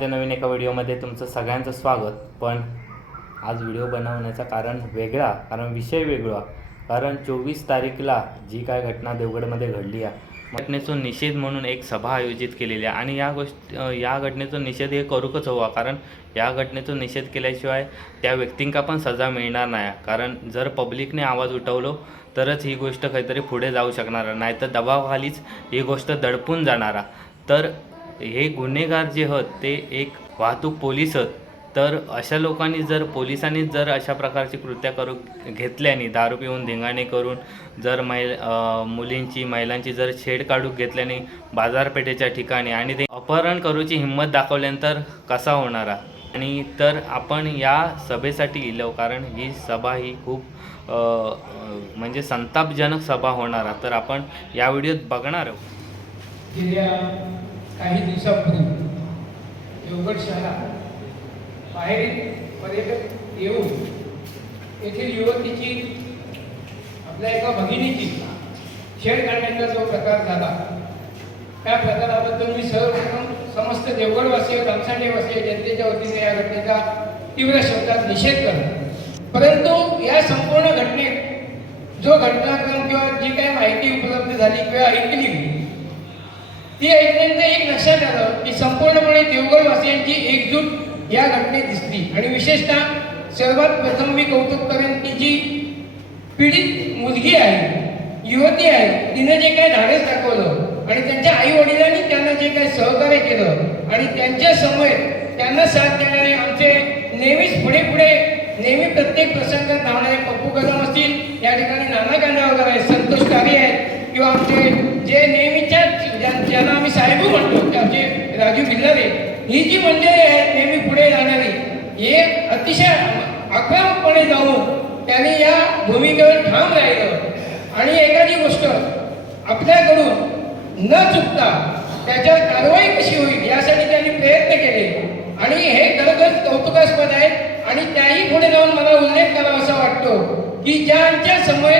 माझ्या नवीन एका व्हिडिओमध्ये तुमचं सगळ्यांचं स्वागत. पण आज व्हिडिओ बनवण्याचं कारण वेगळा कारण विषय वेगळा. कारण चोवीस तारीखला जी काय घटना देवगडमध्ये घडली आहे घटनेचा निषेध म्हणून एक सभा आयोजित केलेली आहे. आणि या गोष्ट या घटनेचा निषेध हे करूकच हवा कारण या घटनेचा निषेध केल्याशिवाय त्या व्यक्तींका पण सजा मिळणार नाही. कारण जर पब्लिकने आवाज उठवलो तरच ही गोष्ट काहीतरी पुढे जाऊ शकणार. नाही तर दबावाखालीच ही गोष्ट दडपून जाणारा. तर हे गुन्हेगार जे आहेत ते एक वाहतूक पोलीस आहेत तर अशा लोकांनी जर पोलिसांनी जर अशा प्रकारची कृत्या करू घेतल्याने दारू पिऊन धिंगाणे करून जर महिल मुलींची महिलांची जर छेड काढून घेतल्याने बाजारपेठेच्या ठिकाणी आणि ते अपहरण करूची हिंमत दाखवल्यानंतर कसा होणारा आणि तर आपण या सभेसाठी इलो कारण ही सभा ही खूप म्हणजे संतापजनक सभा होणारा तर आपण या व्हिडिओत बघणार आहोत. काही दिवसापूर्वी देवगड शहरात बाहेरील पर्यटक येऊन येथील युवतीची आपल्या एका भगिनीची छेड काढण्याचा जो प्रकार झाला त्या प्रकाराबद्दल मी सर्वप्रथम समस्त देवगडवासीय वासीय जनतेच्या वतीने या घटनेचा तीव्र शब्दात निषेध करतो. परंतु या संपूर्ण घटनेत जो घटनाक्रम किंवा जी काही माहिती उपलब्ध झाली किंवा ऐकली ती ऐकल्यानंतर एक लक्षात आलं की संपूर्णपणे देवगडवासियांची एकजूट या घटनेत दिसली. आणि विशेषतः सर्वात प्रथम मी कौतुक करेन की जी पीडित मुलगी आहे युवती आहे तिनं जे काही धाडस दाखवलं आणि त्यांच्या आई वडिलांनी त्यांना जे काही सहकार्य केलं आणि त्यांच्या समय त्यांना साथ देणारे आमचे नेहमीच पुढे पुढे नेहमी प्रत्येक प्रसंगात धावणारे पप्पू कदम असतील या ठिकाणी नाना कांदा वगैरे संतोष कार्य आहेत किंवा आमचे जे नेहमीच्या ज्यांना आम्ही साहेब म्हणतो आमचे राजू भिल्लारे ही जी मंडळी आहेत नेहमी पुढे जाणारी. हे अतिशय आक्रमकपणे जाऊन त्यांनी या भूमिकेवर ठाम राहिलं. आणि एखादी गोष्ट आपल्याकडून न चुकता त्याच्यावर कारवाई कशी होईल यासाठी त्यांनी प्रयत्न केले. आणि हे खरोखरच कौतुकास्पद आहे. आणि त्याही पुढे जाऊन मला उल्लेख करावा असा वाटतो की ज्यांच्या समोर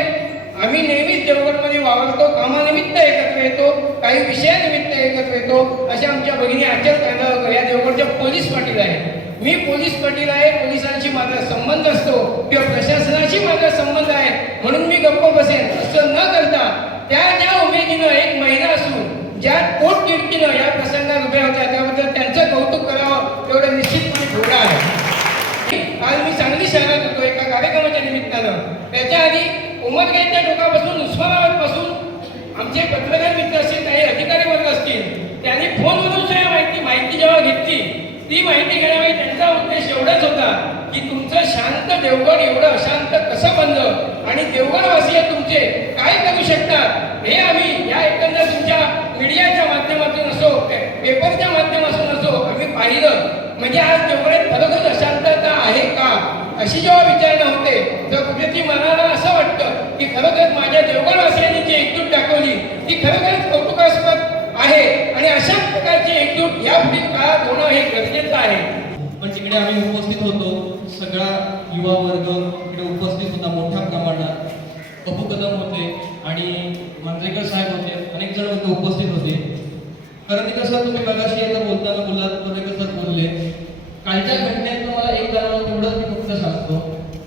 आम्ही नेहमीच देवगडमध्ये वावरतो कामानिमित्त एकत्र येतो काही विषयानिमित्त एकत्र येतो अशा आमच्या भगिनी आचार कांदावकर या देवगडच्या पोलीस पाटील आहे मी पोलीस पाटील आहे पोलिसांशी माझा संबंध असतो किंवा प्रशासनाशी माझा संबंध आहे म्हणून मी गप्प बसेन. असं न करता त्या ज्या उमेदीनं एक महिला असून ज्या पोट तिडकीनं या प्रसंगात उभ्या होत्या त्याबद्दल त्यांचं कौतुक करावं तेवढं निश्चितपणे थोडं आहे काल मी सांगली शहरात होतो एका कार्यक्रमाच्या निमित्तानं त्याच्या आधी उमरगाईच्या टोकापासून उस्मानाबाद जे पत्रकार मित्र असतील काही अधिकारी वर्ग असतील त्यांनी फोनवरून सुद्धा माहिती माहिती जेव्हा घेतली ती माहिती घेण्यावेळी त्यांचा उद्देश एवढाच होता की तुमचं शांत देवगड एवढं अशांत कसं बनलं? आणि देवगडवासीय तुमचे काय करू शकतात? हे आम्ही या एकंदर तुमच्या मीडियाच्या माध्यमातून असो पेपरच्या माध्यमातून असो आम्ही पाहिलं. म्हणजे आज देवगडात खरोखर अशांतता आहे का? अशी जेव्हा विचारणा होते तर कुठेतरी मनाला असं वाटतं की खरोखर माझ्या देवगडवासियांनी जे एकजूट दाखवली ती खरोखरच कौतुकास्पद आहे आणि अशा प्रकारची एकजूट यापुढील काळात होणं हे गरजेचं आहे. पण तिकडे आम्ही उपस्थित होतो सगळा युवा वर्ग तिकडे उपस्थित होता मोठ्या प्रमाणात. पप्पू कदम होते आणि मांजरेकर साहेब होते अनेक जण होते उपस्थित होते. कारण ते कसं तुम्ही मगाशी आता बोलताना बोललात मांजरेकर सर बोलले कालच्या घटनेत मला एक जाणवलं तेवढंच मी फक्त सांगतो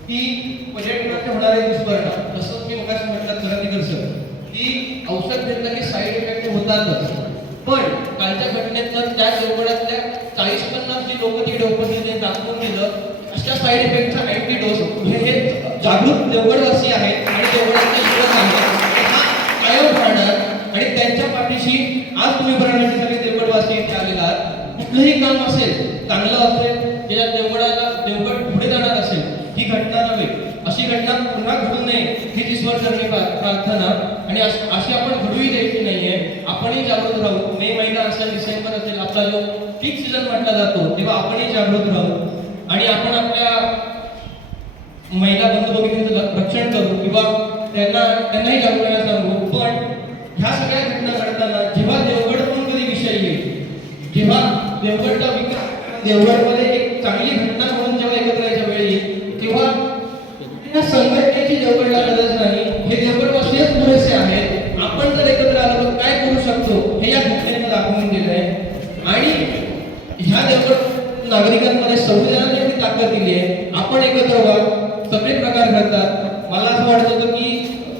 की पर्यटनाचे होणारे दुष्परिणाम जसं मी मगाशी म्हटलं करंदीकर सर की औषध घेतलं की साईड इफेक्ट होतातच पण कालच्या घटनेतनं त्या देवगडातल्या चाळीस पन्नास जी लोक तिकडे उपस्थित आहेत दाखवून दिलं अशा साईड इफेक्टचा अँटी डोस हे हे जागृत देवगडवासी आहेत आणि देवगडातले युवक आहेत. हा कायम राहणार आणि त्यांच्या पाठीशी आज तुम्ही भरण्याचे सगळे देवगडवासी इथे आलेला आहात. कुठलंही काम असेल चांगलं असेल ज्याच्यात देवगडाला देवगड पुढे जाणार असेल ही घटना नव्हे अशी घटना पुन्हा घडू नये हीच ईश्वर करणे प्रार्थना आणि अश- अशी आपण घडूही द्यायची नाहीये आपणही जागृत राहू मे महिना असेल डिसेंबर असेल आपला जो पीक सीझन म्हटला जातो तेव्हा आपणही जागृत राहू. आणि आपण आपल्या महिला बंधू भगिनींचं रक्षण करू किंवा त्यांना त्यांनाही जागृत करायला सांगू. पण ह्या सगळ्या घटना घडताना जेव्हा देवगड पण कधी विषय येईल? जेव्हा देवगडचा विकास देवगडमध्ये एक चांगली घटना म्हणून जेव्हा एकत्र यायच्या वेळी येईल, तेव्हा संघ संघटनेची देवगडला गरज नाही हे देवगडवासीच पुरेसे आहेत आपण जर एकत्र आलो तर काय करू शकतो हे या घटनेनं दाखवून दिलंय आणि ह्या देवगड नागरिकांमध्ये संविधानाने एवढी ताकद दिली आहे. आपण एकत्र व्हा. सगळे प्रकार घडतात. मला असं वाटत होतं की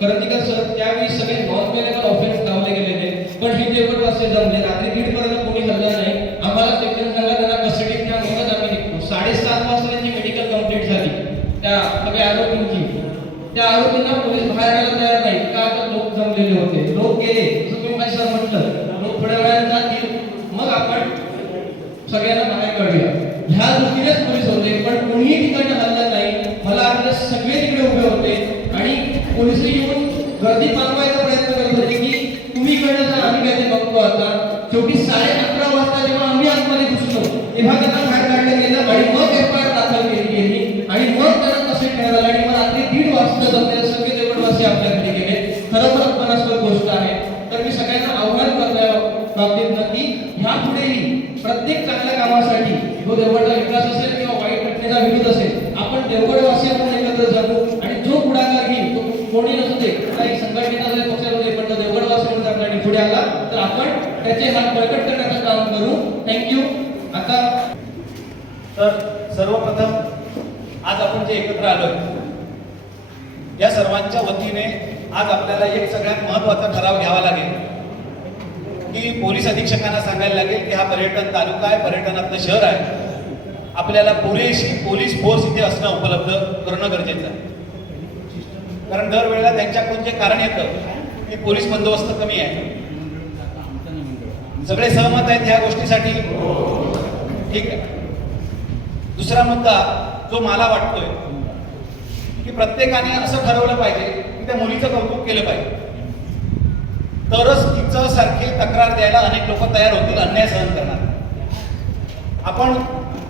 करंदीकर सर त्यावेळी सगळे नॉन पेलेबल ऑफेन्स लावले गेलेले पण हे देवगडवासी जमले रात्री दीड पर्यंत कोणी हल्ला नाही. आम्हाला सेक्शन सांगा त्यांना कस्टडी घ्या म्हणूनच आम्ही निघतो. साडेसात वाजता त्यांची मेडिकल कंप्लीट झाली. त्या सगळ्या आरोपींची. त्या आरोपींना पोलीस बाहेर यायला तयार नाही. का तर लोक जमलेले होते? लोक गेले. जसं तुम्ही माझ्या सर म्हटलं? लोक थोड्या वेळाने जातील. मग आपण सगळ्यांना तेव्हा त्यांना बाहेर काढलं गेलं आणि मग एफआयआर दाखल केली गेली आणि मग त्यांना तसे ठेवण्यात आलं आणि मग रात्री दीड वाजता जमलेले सगळे देवडवासी आपल्याकडे गेले. खरोखर अपमानास्पद गोष्ट आहे. तर मी सगळ्यांना आव्हान करतोय बाबतीत नक्की ह्या पुढेही प्रत्येक चांगल्या कामासाठी जो देवगडचा विकास असेल किंवा वाईट घटनेचा विरोध असेल आपण देवगडवासी आपण एकत्र जातो आणि जो पुढाकार घेईल तो कोणी नसू दे. काही संघटनेचा जरी पक्षामध्ये पण तो देवगडवासी म्हणून पुढे आला तर आपण त्याचे हात बळकट करण्याचं काम करू. थँक्यू आता तर सर्वप्रथम आज आपण जे एकत्र आलोय या सर्वांच्या वतीने आज आपल्याला एक सगळ्यात महत्त्वाचा ठराव घ्यावा लागेल. की पोलीस अधीक्षकांना सांगायला लागेल की हा पर्यटन तालुका आहे पर्यटनातलं शहर आहे. आपल्याला पुरेशी पोलीस फोर्स इथे असणं उपलब्ध करणं गरजेचं आहे. कारण दरवेळेला त्यांच्याकडून जे कारण येतं की पोलीस बंदोबस्त कमी आहे. सगळे सहमत आहेत ह्या गोष्टीसाठी? ठीक आहे. दुसरा मुद्दा जो मला वाटतोय की प्रत्येकाने असं ठरवलं पाहिजे की त्या मुलीचं कौतुक केलं पाहिजे. तरच तिचं सारखी तक्रार द्यायला अनेक लोक तयार होतील अन्याय सहन करणार. आपण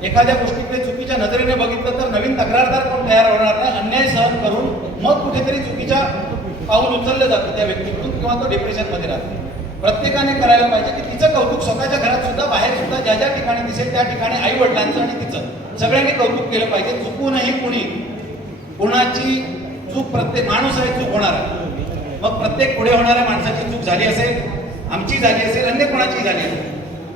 एखाद्या गोष्टीकडे चुकीच्या नजरेने बघितलं तर नवीन तक्रारदार कोण तयार होणार नाही? अन्याय सहन करून मग कुठेतरी चुकीच्या पाऊल उचललं जातं त्या व्यक्तीकडून किंवा तो डिप्रेशनमध्ये राहतो. प्रत्येकाने करायला पाहिजे की तिचं कौतुक स्वतःच्या घरात सुद्धा बाहेर सुद्धा ज्या ज्या ठिकाणी दिसेल त्या ठिकाणी आई वडिलांचं आणि तिचं. सगळ्यांनी कौतुक केलं पाहिजे चुकूनही कुणी कोणाची चूक प्रत्येक माणूस आहे चूक होणार. आहे मग प्रत्येक पुढे होणाऱ्या माणसाची चूक झाली असेल आमची झाली असेल अन्य कोणाची झाली असेल.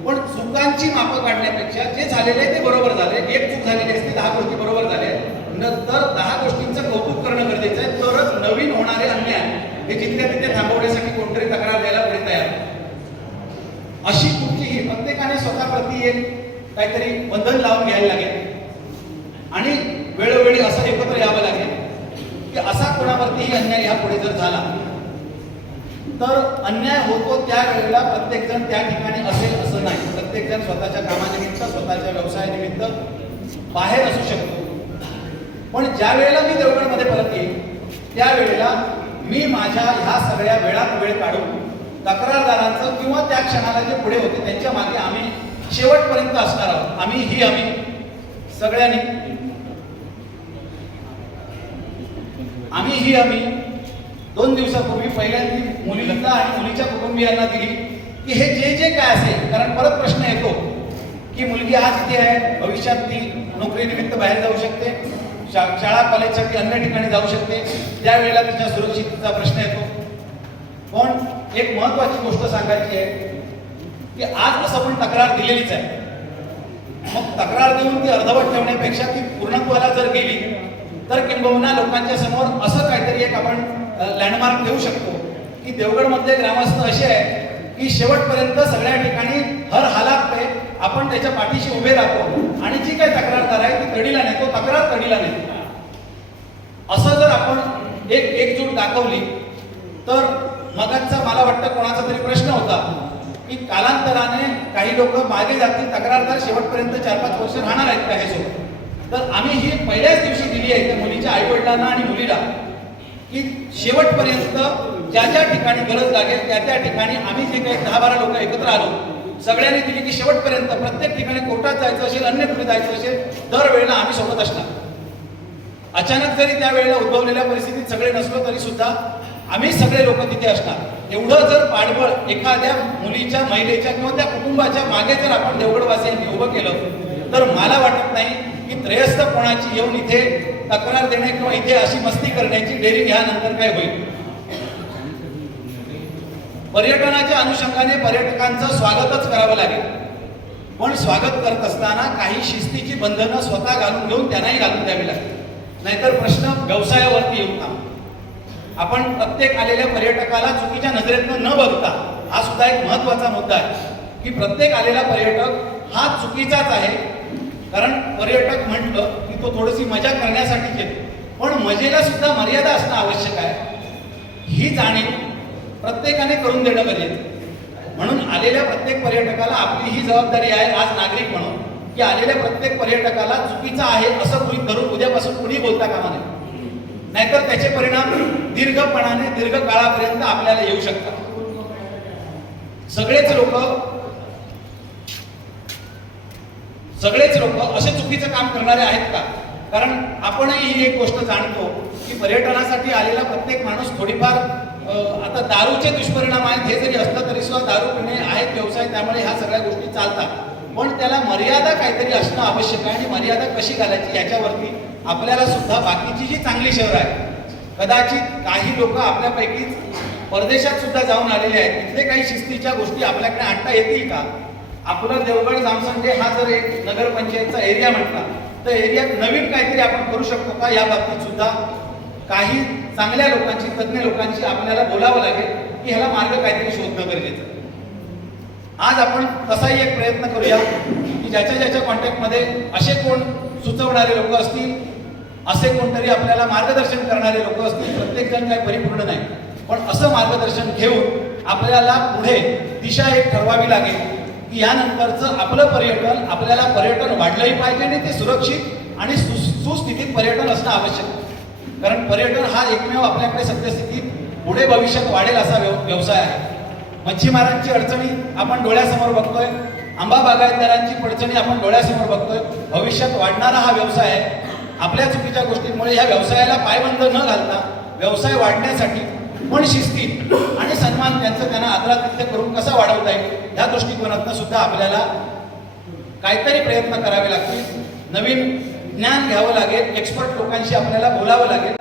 पण चुकांची मापं काढण्यापेक्षा जे झालेले आहे ते बरोबर झाले. एक चूक झालेली असते दहा गोष्टी बरोबर झाल्या. नंतर दहा गोष्टींचं कौतुक करणं गरजेचं आहे. तरच नवीन होणारे अन्याय हे जिथे तिथे थांबवण्यासाठी कोणतरी तक्रार द्यायला पुढे तयार. अशी कुठलीही प्रत्येकाने स्वतःप्रती एक काहीतरी बंधन लावून घ्यायला लागेल. आणि वेळोवेळी असं एकत्र यावं लागेल कोणावरतीही अन्याय ह्या पुढे जर झाला तर अन्याय होतो त्या वेळेला प्रत्येक जण त्या ठिकाणी असेल असं नाही. प्रत्येक जण स्वतःच्या कामानिमित्त स्वतःच्या व्यवसायानिमित्त बाहेर असू शकतो. पण ज्या वेळेला मी देवगडमध्ये परत येईल त्यावेळेला मी माझ्या ह्या सगळ्या वेळात वेळ काढून तक्रारदारांचं किंवा त्या क्षणाला जे पुढे होते त्यांच्या मागे आम्ही शेवटपर्यंत असणार आहोत. आम्ही ही आम्ही सगळ्यांनी आम्ही ही आम्ही दोन दिवसापूर्वी पहिल्यांदा मुलीला आणि मुलीच्या कुटुंबियांना दिली की हे जे जे काय असेल कारण परत प्रश्न येतो की मुलगी आज इथे आहे भविष्यात ती नोकरीनिमित्त बाहेर जाऊ शकते शा- शाळा कॉलेजसाठी अन्य ठिकाणी जाऊ शकते त्यावेळेला तिच्या सुरक्षिततेचा प्रश्न येतो. पण एक महत्वाची गोष्ट सांगायची आहे की आज आपण तक्रार दिलेलीच आहे. मग तक्रार देऊन ती अर्धवट ठेवण्यापेक्षा ती पूर्णत्वाला जर गेली तर किंबहुना लोकांच्या समोर असं काहीतरी एक आपण लँडमार्क देऊ शकतो की देवगडमधले ग्रामस्थ असे आहे की शेवटपर्यंत सगळ्या ठिकाणी हर हालात पे आपण त्याच्या पाठीशी उभे राहतो आणि जी काही तक्रारदार आहे ती तडीला नेतो तक्रार तडीला नेतो. असं जर आपण एक एकजूट दाखवली तर मगाचा मला वाटतं कोणाचा तरी प्रश्न होता की कालांतराने काही लोक मागे जातील तक्रारदार शेवटपर्यंत चार पाच वर्ष राहणार आहेत का हे सोबत तर आम्ही ही पहिल्याच दिवशी दिली आहे त्या मुलीच्या आई वडिलांना आणि मुलीला की शेवटपर्यंत ज्या ज्या ठिकाणी गरज लागेल त्या त्या ठिकाणी आम्ही जे काही दहा बारा लोक एकत्र आलो सगळ्यांनी दिली की शेवटपर्यंत प्रत्येक ठिकाणी कोर्टात जायचं असेल अन्य कुठे जायचं असेल दरवेळेला आम्ही सोबत असणार. अचानक जरी त्या वेळेला उद्भवलेल्या परिस्थितीत सगळे नसलो तरी सुद्धा आम्ही सगळे लोक तिथे असणार. एवढं जर पाठबळ एखाद्या मुलीच्या महिलेच्या किंवा त्या कुटुंबाच्या मागे जर आपण देवगडवासियांनी उभं केलं तर मला वाटत नाही की त्रयस्थ कोणाची येऊन इथे तक्रार देणे किंवा इथे अशी मस्ती करण्याची डेअरी घ्यानंतर काय होईल? पर्यटनाच्या अनुषंगाने पर्यटकांचं स्वागतच करावं लागेल. पण स्वागत करत असताना काही शिस्तीची बंधनं स्वतः घालून घेऊन त्यांनाही घालून द्यावी लागतील. नाहीतर प्रश्न व्यवसायावरती येऊन थांबतो आपण प्रत्येक आलेल्या पर्यटकाला चुकीच्या नजरेतनं न बघता हा सुद्धा एक महत्त्वाचा मुद्दा आहे की प्रत्येक आलेला पर्यटक हा चुकीचाच आहे कारण पर्यटक म्हटलं की तो थोडीशी मजा करण्यासाठी येतो. पण मजेला सुद्धा मर्यादा असणं आवश्यक आहे. ही जाणीव प्रत्येकाने करून देणं गरजेचं आहे. म्हणून आलेल्या प्रत्येक पर्यटकाला आपली ही जबाबदारी आहे आज नागरिक म्हणून की आलेल्या प्रत्येक पर्यटकाला चुकीचं आहे असं गृहित धरून उद्यापासून कुणी बोलता कामा नये. नाहीतर त्याचे परिणाम दीर्घपणाने दीर्घ काळापर्यंत आपल्याला येऊ शकतात. सगळेच लोक सगळेच लोक असे चुकीचं काम करणारे आहेत का? कारण आपणही ही एक गोष्ट जाणतो की पर्यटनासाठी आलेला प्रत्येक माणूस थोडीफार आता दारूचे दुष्परिणाम आहेत हे जरी असलं तरी सुद्धा दारू पिणे आहेत व्यवसाय त्यामुळे ह्या सगळ्या गोष्टी चालतात. पण त्याला मर्यादा काहीतरी असणं आवश्यक आहे आणि मर्यादा कशी घालायची याच्यावरती आपल्याला सुद्धा बाकीची जी चांगली शहरं आहेत कदाचित काही लोक आपल्यापैकीच परदेशात सुद्धा जाऊन आलेले आहेत. तिथले काही शिस्तीच्या गोष्टी आपल्याकडे आणता येतील का? आपलं देवगड जामसंडे हा जर एक नगरपंचायतचा एरिया म्हटला तर एरियात नवीन काहीतरी आपण करू शकतो का? या बाबतीत सुद्धा काही चांगल्या लोकांची तज्ज्ञ लोकांची आपल्याला बोलावं लागेल की ह्याला मार्ग काहीतरी शोधणं गरजेचं आहे. आज आपण तसाही एक प्रयत्न करूया की ज्याच्या ज्याच्या कॉन्टॅक्टमध्ये असे कोण सुचवणारे लोक असतील असे कोणतरी आपल्याला मार्गदर्शन करणारे लोक असतील प्रत्येक जण काही परिपूर्ण नाही. पण असं मार्गदर्शन घेऊन आपल्याला पुढे दिशा एक ठरवावी लागेल. की यानंतरचं आपलं पर्यटन आपल्याला पर्यटन वाढलंही पाहिजे आणि ते सुरक्षित आणि सु सुस्थितीत पर्यटन असणं आवश्यक. आहे. कारण पर्यटन हा एकमेव आपल्याकडे सद्यस्थितीत पुढे भविष्यात वाढेल असा व्यव व्यवसाय आहे. मच्छीमारांची अडचणी आपण डोळ्यासमोर बघतोय. आंबा बागायतदारांची अडचणी आपण डोळ्यासमोर बघतोय. भविष्यात वाढणारा हा व्यवसाय आहे. आपल्या चुकीच्या गोष्टींमुळे ह्या व्यवसायाला पायबंद न घालता व्यवसाय वाढण्यासाठी पण शिस्तीत सन्मान त्यांचं त्यांना आदरातिथ्य करून कसा वाढवता येईल ह्या दृष्टिकोनातनं सुद्धा आपल्याला काहीतरी प्रयत्न करावे लागतील. नवीन ज्ञान घ्यावं लागेल एक्सपर्ट लोकांशी आपल्याला बोलावं लागेल.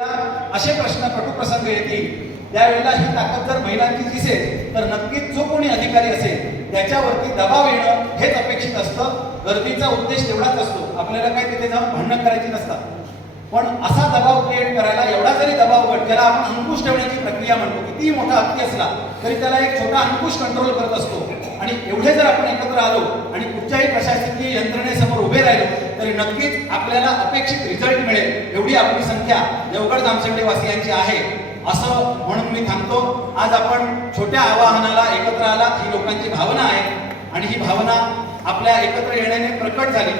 असे प्रश्न कटुप्रसंग येतील. त्यावेळेला ही ताकद जर महिलांची दिसेल तर नक्कीच जो कोणी अधिकारी असेल त्याच्यावरती दबाव येणं हेच अपेक्षित असतं. गर्दीचा उद्देश तेवढाच असतो. आपल्याला काय तिथे जाऊन भांडणं करायची नसतात. पण असा दबाव क्रिएट करायला एवढा जरी दबाव गट ज्याला आपण अंकुश ठेवण्याची प्रक्रिया म्हणतो कितीही मोठा हत्ती असला तरी त्याला एक छोटा अंकुश कंट्रोल करत असतो. आणि एवढे जर आपण एकत्र आलो आणि कुठच्याही प्रशासकीय यंत्रणेसमोर उभे राहिलो तरी नक्कीच आपल्याला अपेक्षित रिझल्ट मिळेल एवढी आपली संख्या देवगड जामसंडे वासियांची आहे. असं म्हणून मी थांबतो. आज आपण छोट्या आवाहनाला एकत्र आला ही लोकांची भावना आहे. आणि ही भावना आपल्या एकत्र येण्याने प्रकट झाली.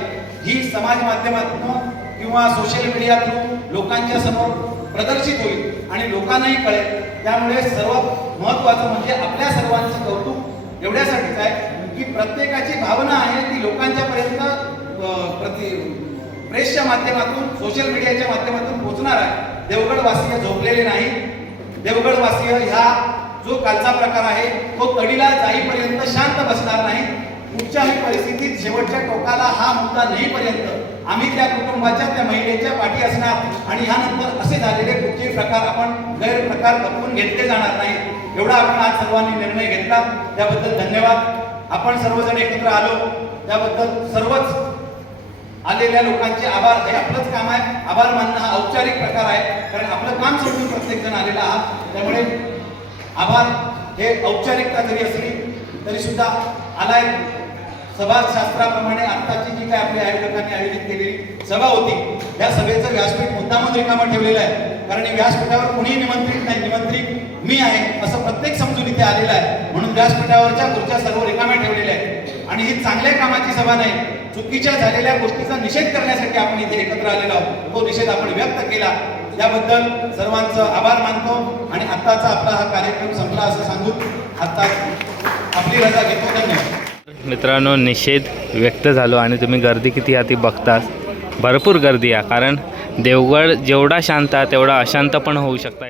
ही समाज माध्यमातून किंवा सोशल मीडिया थ्रू लोकांच्या समोर प्रदर्शित होईल आणि लोकांनाही कळेल. त्यामुळे सर्वात महत्वाचं म्हणजे आपल्या सर्वांचं कौतुक एवढ्यासाठीच आहे की प्रत्येकाची भावना आहे ती लोकांच्या पर्यंत प्रति प्रेसच्या माध्यमातून सोशल मीडियाच्या माध्यमातून पोहोचणार आहे. देवगडवासीय झोपलेले नाही. देवगडवासीय ह्या जो कालचा प्रकार आहे तो तडीला जाईपर्यंत शांत बसणार नाही. कुठच्याही परिस्थितीत शेवटच्या टोकाला हा मुद्दा नेईपर्यंत आम्ही त्या कुटुंबाच्या त्या महिलेच्या पाठी असणार आणि ह्यानंतर असे झालेले कुठचे प्रकार आपण गैरप्रकार लपवून घेतले जाणार नाही एवढा आपण आज सर्वांनी निर्णय घेतला. त्याबद्दल धन्यवाद. आपण सर्वजण एकत्र आलो. त्याबद्दल सर्वच आलेल्या लोकांचे आभार. हे आपलंच काम आहे. आभार मानणं हा औपचारिक प्रकार आहे. कारण आपलं काम सोडून प्रत्येक जण आलेला आहात. त्यामुळे आभार. हे औपचारिकता जरी असली तरी सुद्धा आलाय. सभाशास्त्राप्रमाणे आत्ताची जी काय आपल्या आयोजकांनी आयोजित केलेली सभा होती या सभेचं व्यासपीठ मुद्दामून रिकामं ठेवलेलं आहे. कारण व्यासपीठावर कुणीही निमंत्रित नाही निमंत्रित मी आहे असं प्रत्येक समजून इथे आलेलं आहे. म्हणून व्यासपीठावरच्या खुर्च्या सर्व रिकाम्या ठेवलेल्या आहेत. आणि ही चांगल्या कामाची सभा नाही चुकीच्या झालेल्या गोष्टीचा निषेध करण्यासाठी आपण इथे एकत्र आलेलो आहोत. तो निषेध आपण व्यक्त केला. याबद्दल सर्वांचं आभार मानतो आणि आत्ताचा आपला हा कार्यक्रम संपला असं सांगून आता आपली रजा घेतो. धन्यवाद. मित्रांनो निषेध व्यक्त झालो आणि तुम्ही गर्दी किती आहे ती बघताच. भरपूर गर्दी आहे कारण देवगड जेवढा शांत आहे तेवढा अशांत पण होऊ शकता